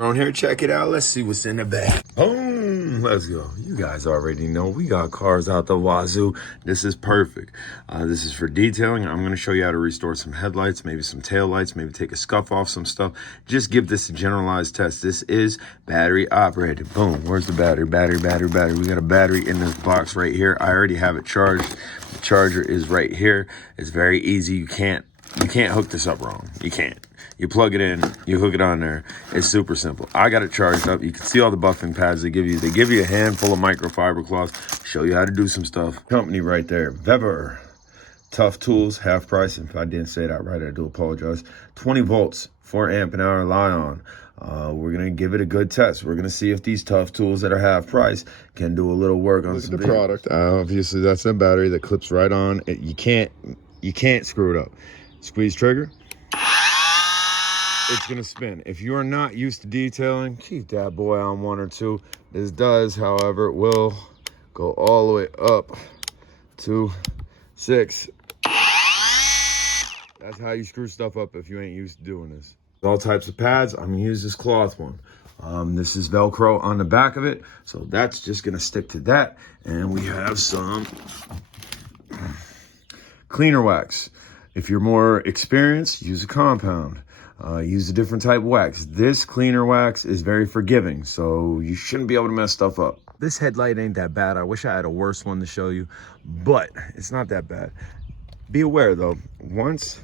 On here, check it out. Let's see what's in the bag. Boom! Let's go. You guys already know we got cars out the wazoo. This is perfect. This is for detailing. I'm going to show you how to restore some headlights, maybe some tail lights, maybe take a scuff off some stuff. Just give this a generalized test. This is battery operated. Boom. Where's the battery? Battery. We got a battery in this box right here. I already have it charged. The charger is right here. It's very easy. You can't hook this up wrong. You can't. You plug it in, you hook it on there. It's super simple. I got it charged up. You can see all the buffing pads they give you. They give you a handful of microfiber cloth, show you how to do some stuff. Company right there, Vevor. Tough tools, half price. If I didn't say that right, I do apologize. 20 volts, 4 amp an hour Li-on. We're gonna give it a good test. We're gonna see if these tough tools that are half price can do a little work on the product. Obviously, that's a battery that clips right on. You can't screw it up. Squeeze trigger. It's gonna spin. If you are not used to detailing, keep that boy on 1 or 2. This does, however, it will go all the way up to 6. That's how you screw stuff up if you ain't used to doing this. All types of pads. I'm gonna use this cloth one. This is Velcro on the back of it, so that's just gonna stick to that. And we have some cleaner wax. If you're more experienced, use a compound. Use a different type of wax. This cleaner wax is very forgiving, so you shouldn't be able to mess stuff up. This headlight ain't that bad. I wish I had a worse one to show you, but it's not that bad. Be aware though, once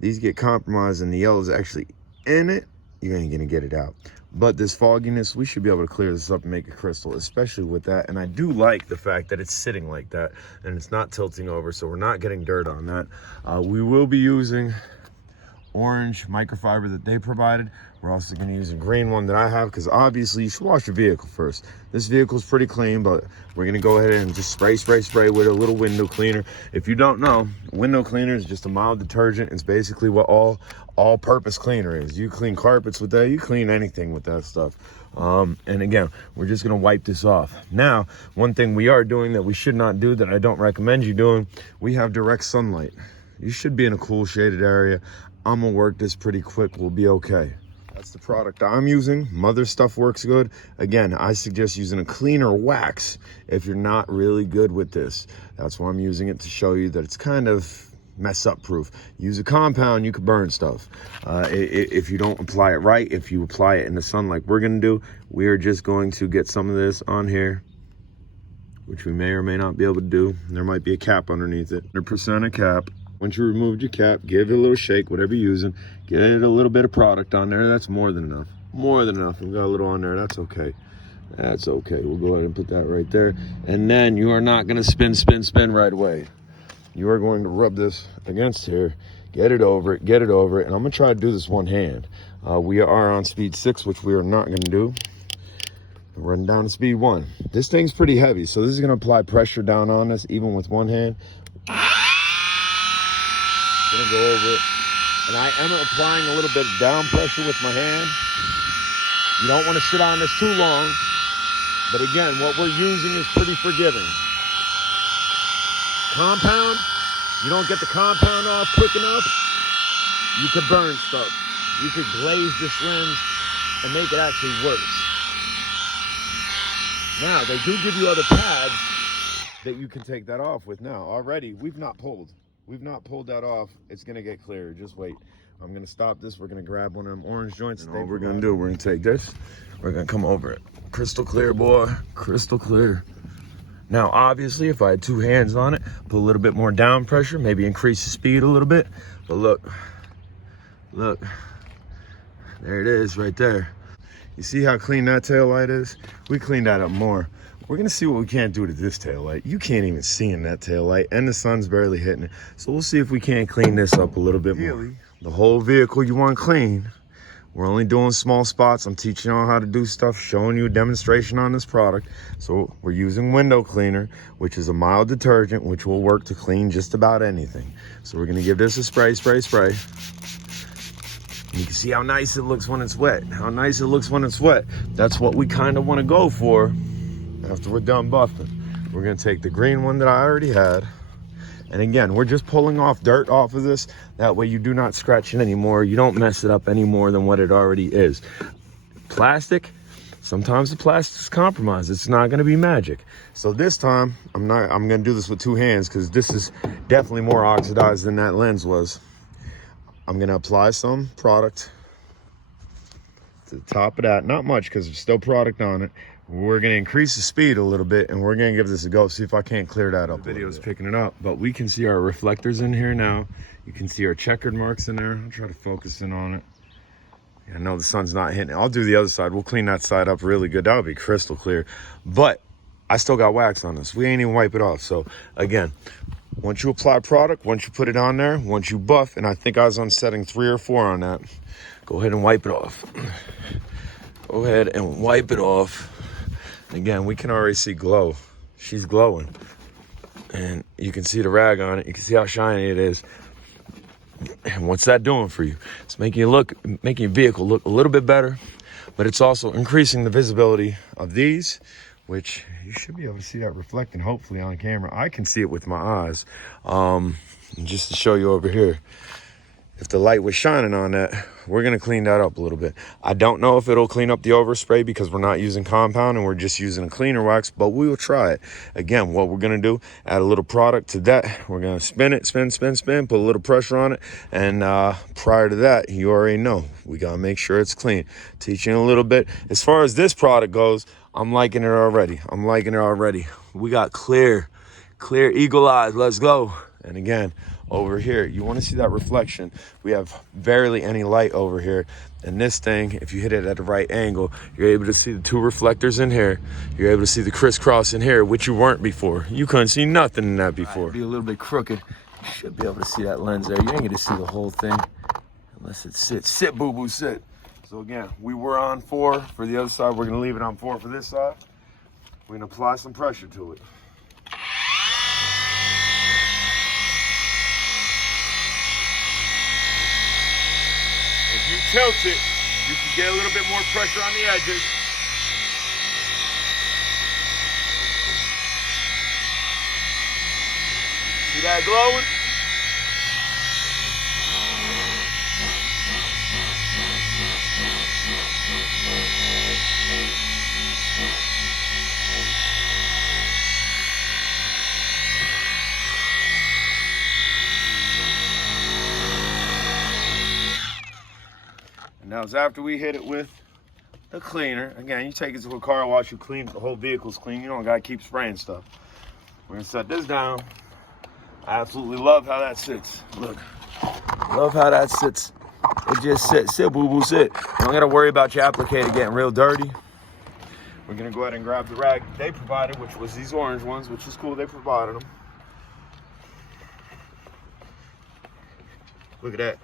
these get compromised and the yellow is actually in it, you ain't gonna get it out. But this fogginess, we should be able to clear this up and make it crystal, especially with that. And I do like the fact that it's sitting like that and it's not tilting over, so we're not getting dirt on that. We will be using orange microfiber that they provided. We're also going to use a green one that I have, because obviously you should wash your vehicle first. This vehicle is pretty clean, but we're going to go ahead and just spray with a little window cleaner. If you don't know, window cleaner is just a mild detergent. It's basically what all-purpose cleaner is. You clean carpets with that, you clean anything with that stuff. And again, we're just going to wipe this off. Now, one thing we are doing that we should not do, that I don't recommend you doing, we have direct sunlight. You should be in a cool shaded area. I'm gonna work this pretty quick. We'll be okay. That's the product I'm using. Mother stuff works good. Again, I suggest using a cleaner wax if you're not really good with this. That's why I'm using it, to show you that it's kind of mess up proof. Use a compound, you could burn stuff. If you don't apply it right, if you apply it in the sun like we're gonna do, we are just going to get some of this on here, which we may or may not be able to do. There might be a cap underneath it. 100% a cap. Once you removed your cap, give it a little shake, whatever you're using. Get a little bit of product on there. That's more than enough. More than enough. We got a little on there. That's okay. That's okay. We'll go ahead and put that right there. And then you are not going to spin right away. You are going to rub this against here. Get it over it. And I'm going to try to do this one hand. We are on speed 6, which we are not going to do. Run down to speed 1. This thing's pretty heavy, so this is going to apply pressure down on us, even with one hand. Gonna go over it, and I am applying a little bit of down pressure with my hand. You don't want to sit on this too long, but again, what we're using is pretty forgiving. Compound, you don't get the compound off quick enough, you could burn stuff. You could glaze this lens and make it actually worse. Now, they do give you other pads that you can take that off with. Now, already, we've not pulled that off. It's gonna get clear. Just wait. I'm gonna stop this. We're gonna grab one of them orange joints. And all we're gonna do, we're gonna take this. We're gonna come over it. Crystal clear, boy. Crystal clear. Now, obviously, if I had 2 hands on it, put a little bit more down pressure, maybe increase the speed a little bit. But look, there it is right there. You see how clean that tail light is? We cleaned that up more. We're gonna see what we can't do to this tail light. You can't even see in that tail light, and the sun's barely hitting it. So we'll see if we can't clean this up a little bit more. The whole vehicle you want clean. We're only doing small spots. I'm teaching you all how to do stuff, showing you a demonstration on this product. So we're using window cleaner, which is a mild detergent, which will work to clean just about anything. So we're gonna give this a spray. You can see how nice it looks when it's wet. That's what we kind of want to go for. After we're done buffing, we're gonna take the green one that I already had, and again, we're just pulling off dirt off of this. That way you do not scratch it anymore. You don't mess it up any more than what it already is. plastic, sometimes the plastic's compromised. It's not gonna be magic. So this time, I'm gonna do this with 2 hands because this is definitely more oxidized than that lens was. I'm gonna apply some product to the top of that. Not much because there's still product on it. We're gonna increase the speed a little bit and we're gonna give this a go, see if I can't clear that up. The video's picking it up, but we can see our reflectors in here now. You can see our checkered marks in there. I'll try to focus in on it. I know the sun's not hitting it. I'll do the other side. We'll clean that side up really good. That'll be crystal clear. But I still got wax on this. We ain't even wipe it off. So again, once you apply product, once you put it on there, once you buff, and I think I was on setting 3 or 4 on that, go ahead and wipe it off. Go ahead and wipe it off. Again, we can already see glow. She's glowing. And you can see the rag on it. You can see how shiny it is. And what's that doing for you? It's making your vehicle look a little bit better, but it's also increasing the visibility of these, which you should be able to see that reflecting hopefully on camera. I can see it with my eyes. And just to show you over here, if the light was shining on that, we're gonna clean that up a little bit. I don't know if it'll clean up the overspray because we're not using compound and we're just using a cleaner wax, but we will try it. Again, what we're gonna do, add a little product to that. We're gonna spin it, spin, put a little pressure on it. And prior to that, you already know, we gotta make sure it's clean. Teaching a little bit. As far as this product goes, I'm liking it already. We got clear eagle eyes, let's go. And again, over here, you want to see that reflection. We have barely any light over here. And this thing, if you hit it at the right angle, you're able to see the 2 reflectors in here. You're able to see the crisscross in here, which you weren't before. You couldn't see nothing in that before. Right, be a little bit crooked. You should be able to see that lens there. You ain't going to see the whole thing unless it sits. Sit, boo-boo, sit. So again, we were on 4 for the other side. We're going to leave it on 4 for this side. We're going to apply some pressure to it. If you tilt it, you can get a little bit more pressure on the edges. See that glowing? Now it's after we hit it with the cleaner. Again, you take it to a car wash, you clean, the whole vehicle's clean. You don't gotta keep spraying stuff. We're gonna set this down. I absolutely love how that sits. Look, love how that sits. It just sits, sit boo boo, sit. You don't gotta worry about your applicator getting real dirty. We're gonna go ahead and grab the rag they provided, which was these orange ones, which is cool, they provided them. Look at that,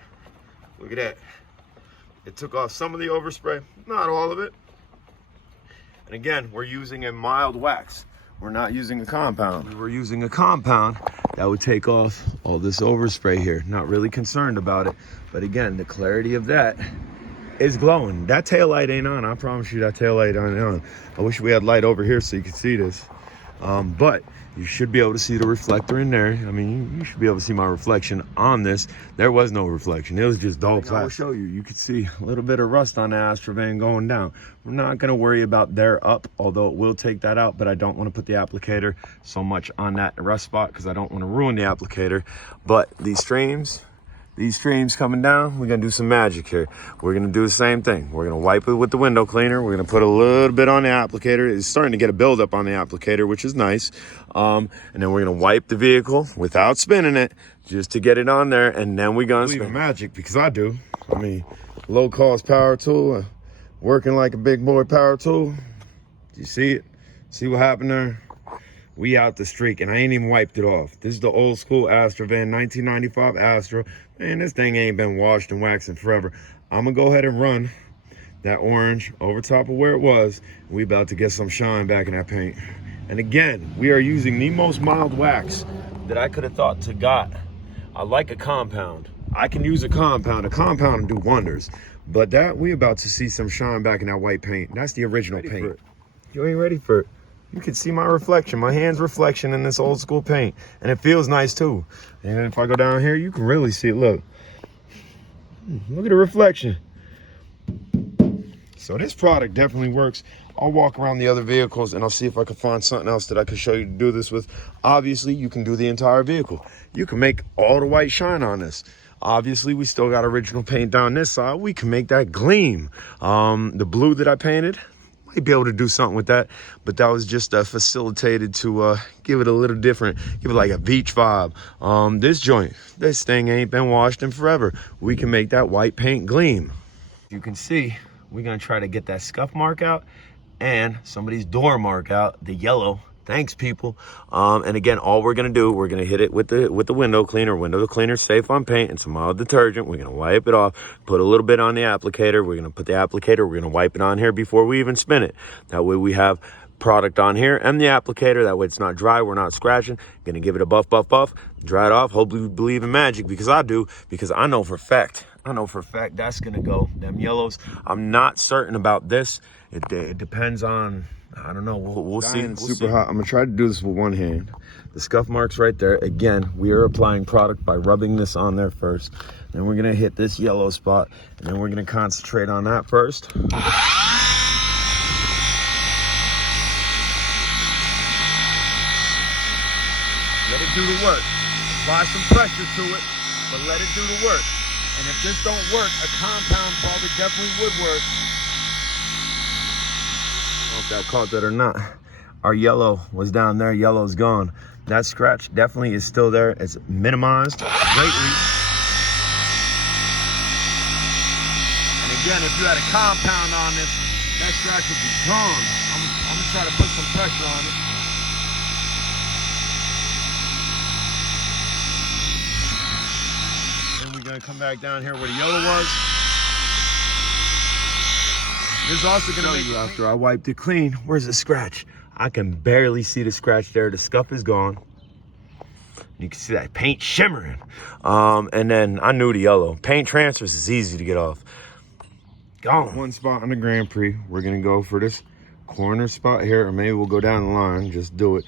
look at that. It took off some of the overspray, not all of it. And again, we're using a mild wax. We're not using a compound. If we're using a compound, that would take off all this overspray here. Not really concerned about it. But again, the clarity of that is glowing. That tail light ain't on. I promise you that tail light ain't on. I wish we had light over here so you could see this. But you should be able to see the reflector in there. I mean, you should be able to see my reflection on this. There was no reflection. It was just dull plastic. I'll show you. You could see a little bit of rust on the Astrovan going down. We're not going to worry about their up, although it will take that out, but I don't want to put the applicator so much on that rust spot because I don't want to ruin the applicator. But these streams coming down, we're gonna do some magic here. We're gonna do the same thing. We're gonna wipe it with the window cleaner. We're gonna put a little bit on the applicator. It's starting to get a buildup on the applicator, which is nice. And then we're gonna wipe the vehicle without spinning it, just to get it on there, and then we're gonna spin magic, because I do. I mean, low cost power tool, working like a big boy power tool. You see it? See what happened there? We out the streak, and I ain't even wiped it off. This is the old school Astrovan, 1995 Astra. Man, this thing ain't been washed and waxed in forever. I'm gonna go ahead and run that orange over top of where it was. We about to get some shine back in that paint. And again, we are using the most mild wax that I could have thought to got. I like a compound. I can use a compound. A compound will do wonders. But that, we about to see some shine back in that white paint. That's the original paint. You ain't ready for it. You can see my reflection, my hand's reflection in this old school paint. And it feels nice too. And if I go down here, you can really see it, look. Look at the reflection. So this product definitely works. I'll walk around the other vehicles and I'll see if I can find something else that I can show you to do this with. Obviously, you can do the entire vehicle. You can make all the white shine on this. Obviously, we still got original paint down this side. We can make that gleam. The blue that I painted, might be able to do something with that, but that was just facilitated to give it a little different, give it like a beach vibe. This joint, this thing ain't been washed in forever. We can make that white paint gleam. You can see, we're gonna try to get that scuff mark out and somebody's door mark out, the yellow. Thanks, people. And again, all we're gonna do, we're gonna hit it with the window cleaner. Window cleaner safe on paint and some mild detergent. We're gonna wipe it off, put a little bit on the applicator. We're gonna put the applicator, we're gonna wipe it on here before we even spin it. That way we have product on here and the applicator. That way it's not dry, we're not scratching. Gonna give it a buff, dry it off. Hopefully we believe in magic, because I do, because I know for a fact that's gonna go, them yellows. I'm not certain about this. It depends on, I don't know, we'll see. It's super hot. I'm gonna try to do this with one hand. The scuff mark's right there. Again, we are applying product by rubbing this on there first. Then we're gonna hit this yellow spot, and then we're gonna concentrate on that first. Let it do the work. Apply some pressure to it, but let it do the work. And if this don't work, a compound probably definitely would work. I don't know if that caught that or not. Our yellow was down there, yellow's gone. That scratch definitely is still there. It's minimized greatly. And again, if you had a compound on this, that scratch would be gone. I'm gonna try to put some pressure on it. Gonna come back down here where the yellow was. This is also gonna make you, after I wiped it clean, where's the scratch? I can barely see the scratch there. The scuff is gone. You can see that paint shimmering. And then I knew the yellow. Paint transfers is easy to get off. Gone. One spot on the Grand Prix. We're gonna go for this corner spot here, or maybe we'll go down the line, just do it.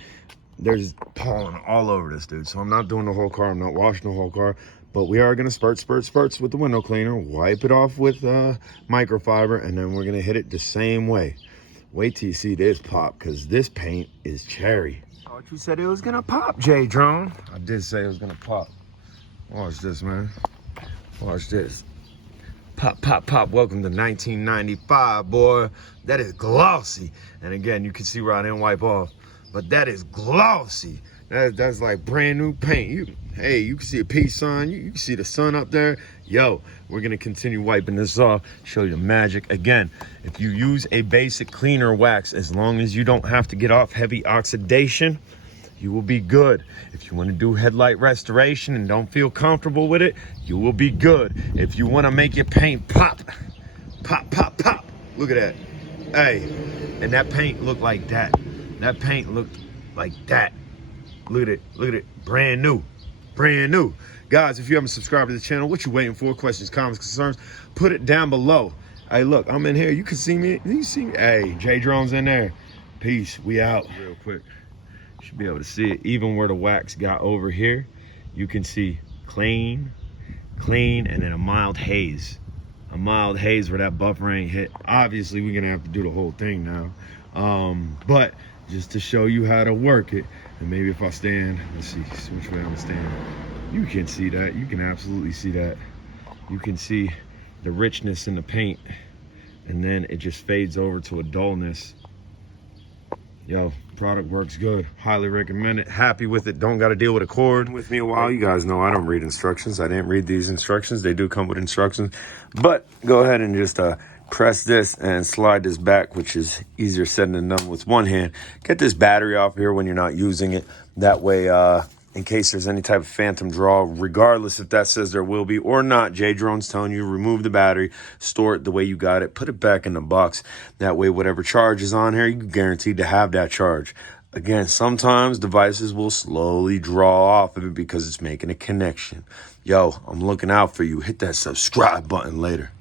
There's pollen all over this, dude. So I'm not doing the whole car. I'm not washing the whole car. But we are going to spurts with the window cleaner, wipe it off with microfiber, and then we're going to hit it the same way. Wait till you see this pop, because this paint is cherry. I thought you said it was going to pop, J-Drone. I did say it was going to pop. Watch this, man. Watch this. Pop, pop, pop. Welcome to 1995, boy. That is glossy. And again, you can see where I didn't wipe off. But that is glossy. That's like brand new paint. Hey, you can see a peace sign. You can see the sun up there. Yo, we're gonna continue wiping this off, show you the magic. Again, if you use a basic cleaner wax, as long as you don't have to get off heavy oxidation, you will be good. If you wanna do headlight restoration and don't feel comfortable with it, you will be good. If you wanna make your paint pop, pop, pop, pop. Look at that. Hey, and that paint looked like that. That paint looked like that. Look at it, brand new. Brand new. Guys, if you haven't subscribed to the channel, what you waiting for? Questions, comments, concerns, put it down below. Hey, look, I'm in here. You can see me. You see me? Hey, J-Drone's in there. Peace. We out. Real quick. You should be able to see it. Even where the wax got over here, you can see clean, and then a mild haze. A mild haze where that buffer ain't hit. Obviously, we're going to have to do the whole thing now. But just to show you how to work it. And maybe if I stand, let's see which way I'm standing. You can see that. You can absolutely see that. You can see the richness in the paint, and then it just fades over to a dullness. Yo, product works good. Highly recommend it. Happy with it. Don't got to deal with a cord. With me a while. You guys know I don't read instructions. I didn't read these instructions. They do come with instructions. But go ahead and just press this and slide this back, which is easier said than done with one hand. Get this battery off here when you're not using it. That way, in case there's any type of phantom draw, regardless if that says there will be or not, J-Drone's telling you remove the battery, store it the way you got it, put it back in the box. That way, whatever charge is on here, you're guaranteed to have that charge. Again, sometimes devices will slowly draw off of it because it's making a connection. Yo, I'm looking out for you. Hit that subscribe button later.